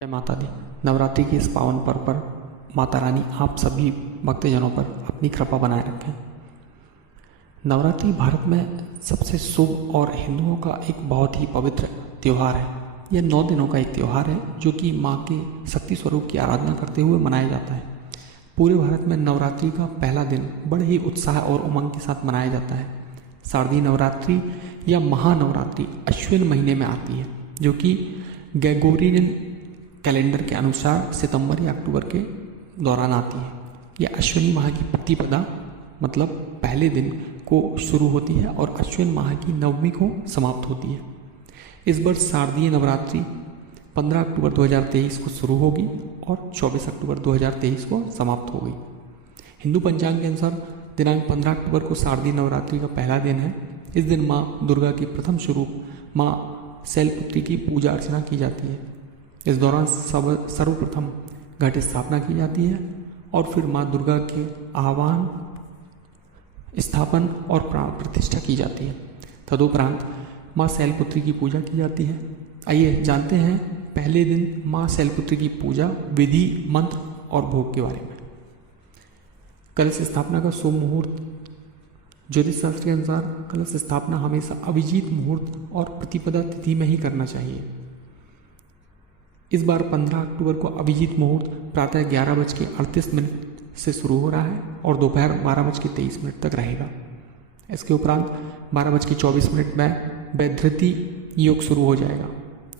जय माता दी। नवरात्रि के इस पावन पर्व पर माता रानी आप सभी भक्तजनों पर अपनी कृपा बनाए रखें। नवरात्रि भारत में सबसे शुभ और हिंदुओं का एक बहुत ही पवित्र त्यौहार है। यह 9 दिनों का एक त्यौहार है जो कि माँ के शक्ति स्वरूप की आराधना करते हुए मनाया जाता है। पूरे भारत में नवरात्रि का पहला दिन बड़े ही उत्साह और उमंग के साथ मनाया जाता है। शारदीय नवरात्रि या महानवरात्रि अश्विन महीने में आती है, जो कि ग्रेगोरियन कैलेंडर के अनुसार सितंबर या अक्टूबर के दौरान आती है। यह अश्विनी माह की प्रतिपदा मतलब पहले दिन को शुरू होती है और अश्विन माह की नवमी को समाप्त होती है। इस वर्ष शारदीय नवरात्रि 15 अक्टूबर 2023 को शुरू होगी और 24 अक्टूबर 2023 को समाप्त होगी। हिंदू पंचांग के अनुसार दिनांक 15 अक्टूबर को शारदीय नवरात्रि का पहला दिन है। इस दिन माँ दुर्गा की प्रथम स्वरूप माँ शैलपुत्री की पूजा अर्चना की जाती है। इस दौरान सर्वप्रथम घट स्थापना की जाती है और फिर माँ दुर्गा के आह्वान, स्थापन और प्राण प्रतिष्ठा की जाती है। तदुपरांत माँ शैलपुत्री की पूजा की जाती है। आइए जानते हैं पहले दिन माँ शैलपुत्री की पूजा, विधि, मंत्र और भोग के बारे में। कलश स्थापना का शुभ मुहूर्त। ज्योतिष शास्त्र के अनुसार कलश स्थापना हमेशा अभिजीत मुहूर्त और प्रतिपदा तिथि में ही करना चाहिए। इस बार 15 अक्टूबर को अभिजीत मुहूर्त प्रातः 11:38 से शुरू हो रहा है और दोपहर 12:23 तक रहेगा। इसके उपरांत 12:24 में वैधृति योग शुरू हो जाएगा।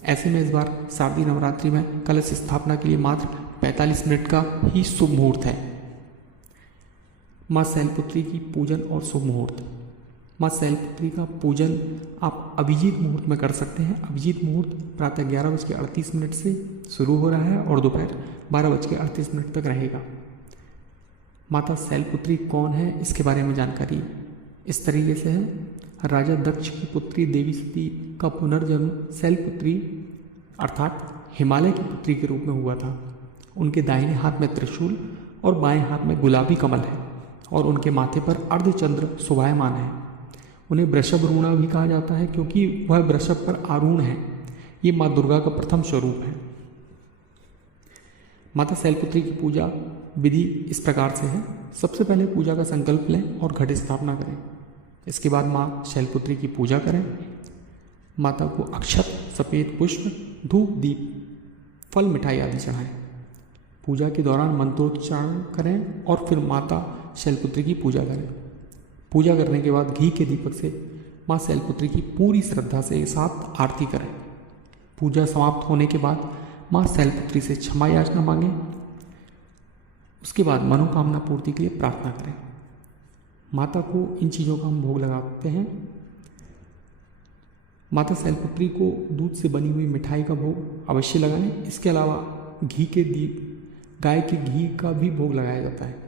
ऐसे में इस बार शारदीय नवरात्रि में कलश स्थापना के लिए मात्र 45 मिनट का ही शुभ मुहूर्त है। माँ शैलपुत्री की पूजन और शुभ मुहूर्त। माँ शैलपुत्री का पूजन आप अभिजीत मुहूर्त में कर सकते हैं। अभिजीत मुहूर्त प्रातः 11:38 से शुरू हो रहा है और दोपहर 12:38 तक रहेगा। माता शैलपुत्री कौन है, इसके बारे में जानकारी इस तरीके से है। राजा दक्ष की पुत्री देवी सती का पुनर्जन्म शैलपुत्री अर्थात हिमालय की पुत्री के रूप में हुआ था। उनके दाहिने हाथ में त्रिशूल और बाएं हाथ में गुलाबी कमल है और उनके माथे पर अर्धचंद्र शोभायमान है। उन्हें वृषभ रूणा भी कहा जाता है क्योंकि वह वृषभ पर आरूढ़ है। ये माँ दुर्गा का प्रथम स्वरूप है। माता शैलपुत्री की पूजा विधि इस प्रकार से है। सबसे पहले पूजा का संकल्प लें और घट स्थापना करें। इसके बाद माँ शैलपुत्री की पूजा करें। माता को अक्षत, सफ़ेद पुष्प, धूप, दीप, फल, मिठाई आदि चढ़ाएं। पूजा के दौरान मंत्रोच्चारण करें और फिर माता शैलपुत्री की पूजा करें। पूजा करने के बाद घी के दीपक से माँ शैलपुत्री की पूरी श्रद्धा से साथ आरती करें। पूजा समाप्त होने के बाद माँ शैलपुत्री से क्षमा याचना मांगें। उसके बाद मनोकामना पूर्ति के लिए प्रार्थना करें। माता को इन चीज़ों का हम भोग लगाते हैं। माता शैलपुत्री को दूध से बनी हुई मिठाई का भोग अवश्य लगाएं। इसके अलावा घी के गाय के घी का भी भोग लगाया जाता है।